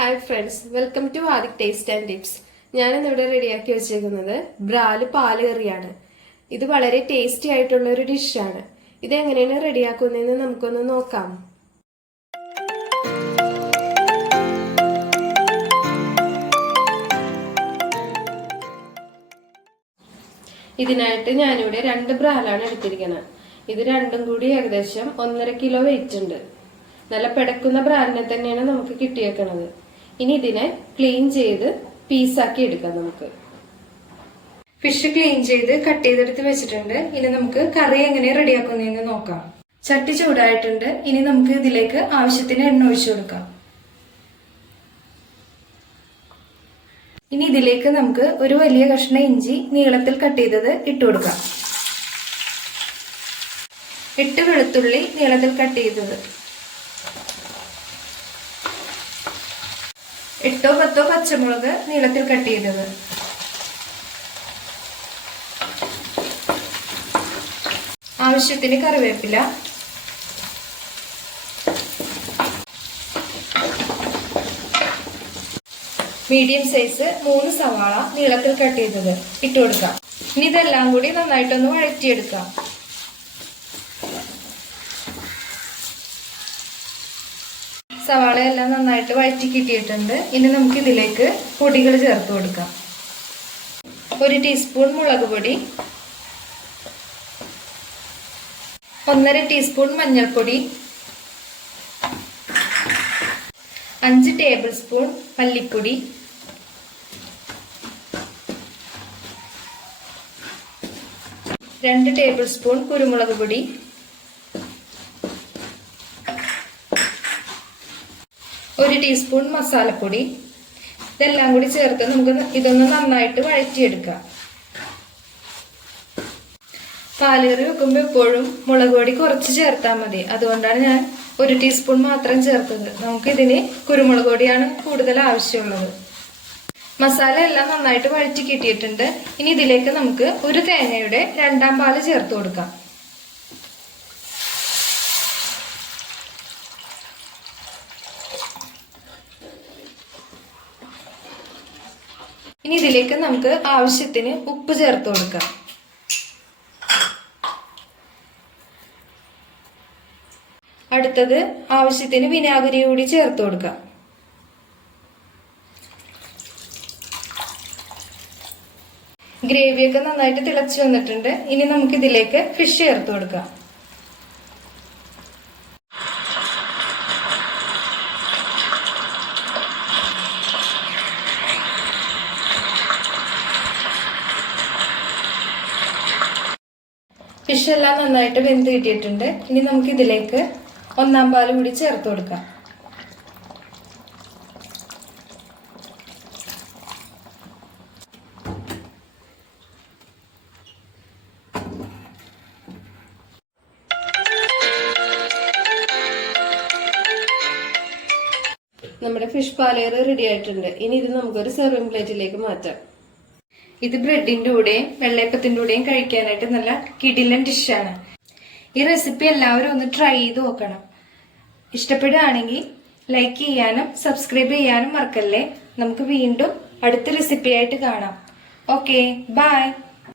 Hi friends, welcome to Adhik taste and tips. ഞാനിന്നിവിടെ റെഡിയാക്കി വെച്ചേക്കുന്നത് ബ്രാല് പാല് കറിയാണ്. ഇത് വളരെ ടേസ്റ്റി ആയിട്ടുള്ള ഒരു ഡിഷാണ്. ഇത് എങ്ങനെയാണ് റെഡിയാക്കുന്നതെന്ന് നമുക്കൊന്ന് നോക്കാം. ഇതിനായിട്ട് ഞാനിവിടെ 2 ബ്രാലാണ് എടുത്തിരിക്കുന്നത്. ഇത് രണ്ടും കൂടി ഏകദേശം 1.5 കിലോ വെയിറ്റ് ഉണ്ട്. നല്ല പിടക്കുന്ന ബ്രാലിനെ തന്നെയാണ് നമുക്ക് കിട്ടിയേക്കണത്. ഇനി ഇതിനെ ക്ലീൻ ചെയ്ത് പീസാക്കി എടുക്കാം. നമുക്ക് ഫിഷ് ക്ലീൻ ചെയ്ത് കട്ട് ചെയ്തെടുത്ത് വെച്ചിട്ടുണ്ട്. ഇനി നമുക്ക് കറി എങ്ങനെ റെഡിയാക്കുന്നതെന്ന് നോക്കാം. ചട്ടി ചൂടായിട്ടുണ്ട്. ഇനി നമുക്ക് ഇതിലേക്ക് ആവശ്യത്തിന് എണ്ണ ഒഴിച്ചു കൊടുക്കാം. ഇനി ഇതിലേക്ക് നമുക്ക് ഒരു വലിയ കഷ്ണം ഇഞ്ചി നീളത്തിൽ കട്ട് ചെയ്തത് ഇട്ട് കൊടുക്കാം. 8 വെളുത്തുള്ളി നീളത്തിൽ കട്ട് ചെയ്തത്, 8-10 പച്ചമുളക് നീളത്തിൽ കട്ട് ചെയ്തത്, ആവശ്യത്തിന് കറിവേപ്പില, മീഡിയം സൈസ് 3 സവാള നീളത്തിൽ കട്ട് ചെയ്തത് ഇട്ട് കൊടുക്കാം. ഇനി ഇതെല്ലാം കൂടി നന്നായിട്ടൊന്ന് വഴറ്റിയെടുക്കാം. സവാളയെല്ലാം നന്നായിട്ട് വഴറ്റി കിട്ടിയിട്ടുണ്ട്. ഇനി നമുക്ക് ഇതിലേക്ക് പൊടികൾ ചേർത്ത് കൊടുക്കാം. 1 ടീസ്പൂൺ മുളക് പൊടി, 1.5 ടീസ്പൂൺ മഞ്ഞൾപ്പൊടി, 5 ടേബിൾ സ്പൂൺ മല്ലിപ്പൊടി, 2 ടേബിൾ സ്പൂൺ കുരുമുളക് പൊടി, 1 ടീസ്പൂൺ മസാലപ്പൊടി. ഇതെല്ലാം കൂടി ചേർത്ത് നമുക്ക് ഇതൊന്ന് നന്നായിട്ട് വഴറ്റിയെടുക്കാം. പാലുകറി വെക്കുമ്പോൾ എപ്പോഴും മുളക് പൊടി കുറച്ച് ചേർത്താൽ മതി. അതുകൊണ്ടാണ് ഞാൻ 1 ടീസ്പൂൺ മാത്രം ചേർത്തത്. നമുക്കിതിന് കുരുമുളക് പൊടിയാണ് കൂടുതൽ ആവശ്യമുള്ളത്. മസാല എല്ലാം നന്നായിട്ട് വഴറ്റി കിട്ടിയിട്ടുണ്ട്. ഇനി ഇതിലേക്ക് നമുക്ക് ഒരു തേങ്ങയുടെ 2ാം പാല് ചേർത്ത് കൊടുക്കാം. ഇനി ഇതിലേക്ക് നമുക്ക് ആവശ്യത്തിന് ഉപ്പ് ചേർത്ത് കൊടുക്കാം. അടുത്തത് ആവശ്യത്തിന് വിനാഗിരി കൂടി ചേർത്ത് കൊടുക്കാം. ഗ്രേവിയൊക്കെ നന്നായിട്ട് തിളച്ചു വന്നിട്ടുണ്ട്. ഇനി നമുക്ക് ഇതിലേക്ക് ഫിഷ് ചേർത്ത് കൊടുക്കാം. ഫിഷ് എല്ലാം നന്നായിട്ട് വെന്ത് കിട്ടിയിട്ടുണ്ട്. ഇനി നമുക്ക് ഇതിലേക്ക് 1ാം പാല് കൂടി ചേർത്ത് കൊടുക്കാം. നമ്മുടെ ഫിഷ് പാലേറ് റെഡി ആയിട്ടുണ്ട്. ഇനി ഇത് നമുക്കൊരു സെർവിംഗ് പ്ലേറ്റിലേക്ക് മാറ്റാം. ഇത് ബ്രെഡിന്റെ കൂടെയും വെള്ളയപ്പത്തിന്റെ കൂടെയും കഴിക്കാനായിട്ട് നല്ല കിടിലൻ ഡിഷാണ്. ഈ റെസിപ്പി എല്ലാവരും ഒന്ന് ട്രൈ ചെയ്ത് നോക്കണം. ഇഷ്ടപ്പെടുകയാണെങ്കിൽ ലൈക്ക് ചെയ്യാനും സബ്സ്ക്രൈബ് ചെയ്യാനും മറക്കല്ലേ. നമുക്ക് വീണ്ടും അടുത്ത റെസിപ്പിയായിട്ട് കാണാം. Okay, by.